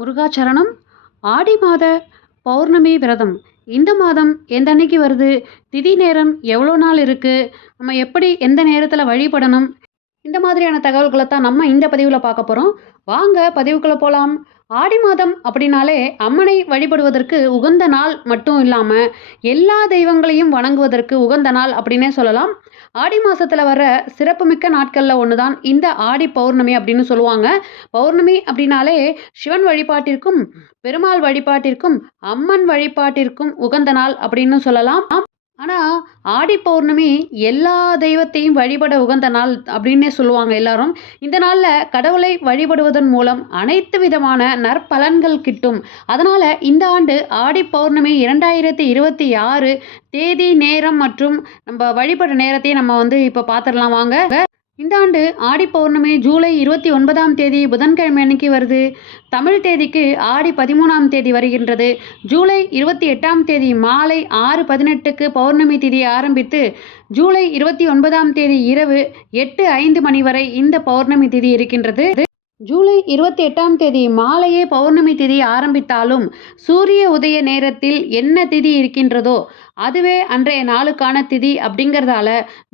முருகாச்சரணம். ஆடி மாத பௌர்ணமி விரதம் இந்த மாதம் எந்த அன்னைக்கு வருது? திதி நேரம் எவ்வளோ நாள் இருக்கு? நம்ம எப்படி எந்த நேரத்தில் வழிபடணும்? இந்த மாதிரியான தகவல்களை தான் நம்ம இந்த பதிவில் பார்க்க போகிறோம். வாங்க பதிவுக்குள்ளே போகலாம். ஆடி மாதம் அப்படின்னாலே அம்மனை வழிபடுவதற்கு உகந்த நாள் மட்டும் இல்லாமல் எல்லா தெய்வங்களையும் வணங்குவதற்கு உகந்த நாள் அப்படின்னே சொல்லலாம். ஆடி மாதத்தில் வர சிறப்புமிக்க நாட்களில் ஒன்று தான் இந்த ஆடி பௌர்ணமி அப்படின்னு சொல்லுவாங்க. பௌர்ணமி அப்படின்னாலே சிவன் வழிபாட்டிற்கும் பெருமாள் வழிபாட்டிற்கும் அம்மன் வழிபாட்டிற்கும் உகந்த நாள் அப்படின்னு சொல்லலாம். ஆனால் ஆடி பௌர்ணமி எல்லா தெய்வத்தையும் வழிபட உகந்த நாள் அப்படின்னே சொல்லுவாங்க எல்லாரும். இந்த நாளில் கடவுளை வழிபடுவதன் மூலம் அனைத்து விதமான நற்பலன்கள் கிட்டும். அதனால் இந்த ஆண்டு ஆடி பௌர்ணமி 2026 தேதி நேரம் மற்றும் நம்ம வழிபட நேரத்தையும் நம்ம இப்போ பார்த்துடலாம் வாங்க. இந்த ஆண்டு ஆடி பௌர்ணமி ஜூலை 29ஆம் தேதி புதன்கிழமை அன்னைக்கு வருது. தமிழ் தேதிக்கு ஆடி 13ஆம் தேதி வருகின்றது. ஜூலை 28ஆம் தேதி மாலை 6:18க்கு பௌர்ணமி திதி ஆரம்பித்து ஜூலை 29ஆம் தேதி இரவு 8:05 மணி வரை இந்த பௌர்ணமி திதி இருக்கின்றது. ஜூலை 28ஆம் தேதி மாலையே பௌர்ணமி திதி ஆரம்பித்தாலும் சூரிய உதய நேரத்தில் என்ன திதி இருக்கின்றதோ அதுவே அன்றைய நாளுக்கான திதி அப்படிங்கிறதால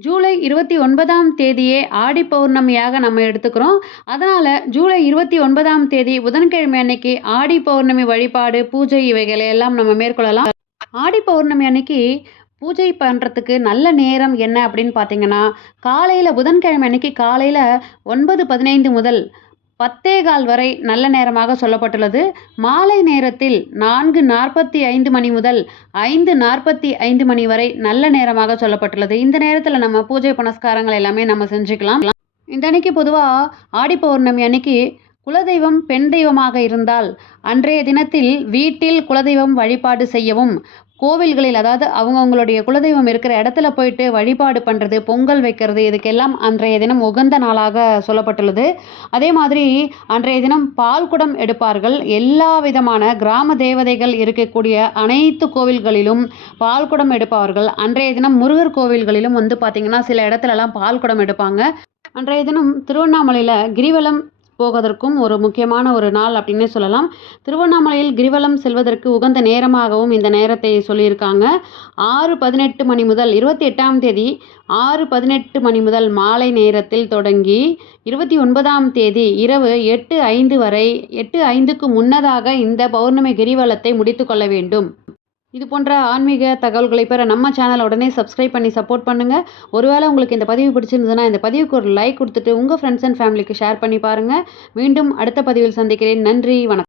ஜூலை 29ஆம் தேதியே ஆடி பௌர்ணமியாக நம்ம எடுத்துக்கிறோம். அதனால் ஜூலை 29ஆம் தேதி புதன்கிழமை அன்னைக்கு ஆடி பௌர்ணமி வழிபாடு பூஜை இவைகளை எல்லாம் நம்ம மேற்கொள்ளலாம். ஆடி பௌர்ணமி அன்னைக்கு பூஜை பண்ணுறதுக்கு நல்ல நேரம் என்ன அப்படின்னு பார்த்தீங்கன்னா, காலையில் புதன்கிழமை அன்னைக்கு காலையில் 9:15 முதல் 10:15 வரை நல்ல நேரமாக சொல்லப்பட்டுள்ளது. மாலை நேரத்தில் 4:45 மணி முதல் 5:45 மணி வரை நல்ல நேரமாக சொல்லப்பட்டுள்ளது. இந்த நேரத்தில் நம்ம பூஜை புனஸ்காரங்கள் எல்லாமே நம்ம செஞ்சுக்கலாம். இந்த அன்னைக்கு பொதுவாக ஆடி பௌர்ணமி அன்னைக்கு குலதெய்வம் பெண் தெய்வமாக இருந்தால் அன்றைய தினத்தில் வீட்டில் குலதெய்வம் வழிபாடு செய்யவும், கோவில்களில் அதாவது அவங்கவுங்களுடைய குலதெய்வம் இருக்கிற இடத்துல போயிட்டு வழிபாடு பண்ணுறது, பொங்கல் வைக்கிறது, இதுக்கெல்லாம் அன்றைய தினம் உகந்த நாளாக சொல்லப்பட்டுள்ளது. அதே மாதிரி அன்றைய தினம் பால் குடம் எடுப்பார்கள். எல்லா விதமான கிராம தேவதைகள் இருக்கக்கூடிய அனைத்து கோவில்களிலும் பால் குடம் எடுப்பார்கள். அன்றைய தினம் முருகர் கோவில்களிலும் பார்த்திங்கன்னா சில இடத்துலலாம் பால் குடம் எடுப்பாங்க. அன்றைய தினம் திருவண்ணாமலையில் கிரிவலம் போவதற்கும் ஒரு முக்கியமான ஒரு நாள் அப்படின்னே சொல்லலாம். திருவண்ணாமலையில் கிரிவலம் செல்வதற்கு உகந்த நேரமாகவும் இந்த நேரத்தை சொல்லியிருக்காங்க. 6:18 மணி முதல் 28ஆம் தேதி 6:18 மணி முதல் மாலை நேரத்தில் தொடங்கி 29ஆம் தேதி இரவு 8:05 வரை 8:05க்கு முன்னதாக இந்த பௌர்ணமி கிரிவலத்தை முடித்து கொள்ள வேண்டும். இது போன்ற ஆன்மீக தகவல்களை பெற நம்ம சேனலை உடனே சப்ஸ்கிரைப் பண்ணி சப்போர்ட் பண்ணுங்கள். ஒருவேளை உங்களுக்கு இந்த பதிவு பிடிச்சிருந்ததுன்னா இந்த பதிவுக்கு ஒரு லைக் கொடுத்துட்டு உங்கள் ஃப்ரெண்ட்ஸ் அண்ட் ஃபேமிலிக்கு ஷேர் பண்ணி பாருங்கள். மீண்டும் அடுத்த பதிவில் சந்திக்கிறேன். நன்றி, வணக்கம்.